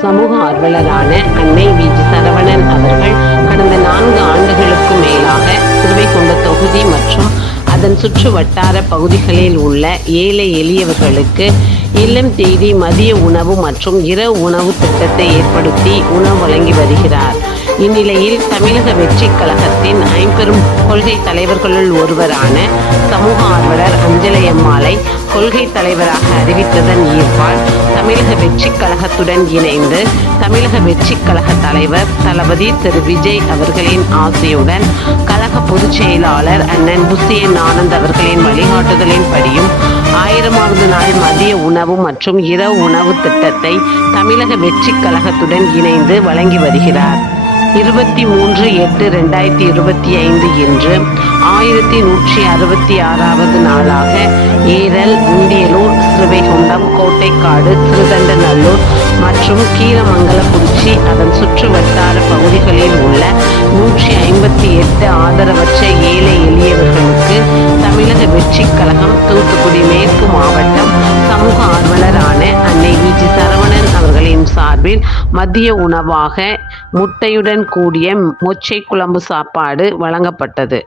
சமூக ஆர்வலரான அன்னை we. G. Saravanan அவர்கள் கடந்த நான்கு ஆண்டுகளுக்கு மேலாக திருவைகுண்ட தொகுதி மற்றும் அதன் சுற்று வட்டார பகுதிகளில் உள்ள ஏழை எளியவர்களுக்கு இல்லம் தேடி மதிய உணவு மற்றும் இரவு உணவு திட்டத்தை ஏற்படுத்தி உணவு வழங்கி வருகிறார். இந்நிலையில் தமிழக வெற்றி கழகத்தின் ஐம்பெரும் கொள்கை தலைவர்களுள் ஒருவரான சமூக ஆர்வலர் அஞ்சலை அம்மாளை கொள்கை தலைவராக அறிவித்ததன் ஈர்ப்பால் தமிழக வெற்றி கழகத்துடன் இணைந்து தமிழக வெற்றி கழக தலைவர் தளபதி திரு விஜய் அவர்களின் ஆசையுடன் கழக பொதுச் செயலாளர் அண்ணன் புசியன் ஆனந்த் அவர்களின் வழிகாட்டுதலின்படியும் ஆயிரமாவது நாள் மதிய உணவு மற்றும் இரவு உணவு திட்டத்தை தமிழக வெற்றி கழகத்துடன் இணைந்து வழங்கி வருகிறார். இருபத்தி மூன்று எட்டு ரெண்டாயிரத்தி இருபத்தி ஐந்து இன்று ஆயிரத்தி நூற்றி அறுபத்தி ஆறாவது நாளாக ஏரல் உண்டியலூர் சிறுவைகுண்டம் கோட்டைக்காடு மற்றும் கீரமங்கலக்குறிச்சி அதன் சுற்று வட்டார பகுதிகளில் உள்ள நூற்றி ஐம்பத்தி எட்டு ஆதரவற்ற ஏழை எளியவர்களுக்கு தமிழக வெற்றி கழகம் தூத்துக்குடி மேற்கு மாவட்டம் சமூக ஆர்வலரான அன்னை விஜி சரவணன் அவர்களின் சார்பில் மதிய உணவாக முட்டையுடன் கூடிய மொச்சை குழம்பு சாப்பாடு வழங்கப்பட்டது.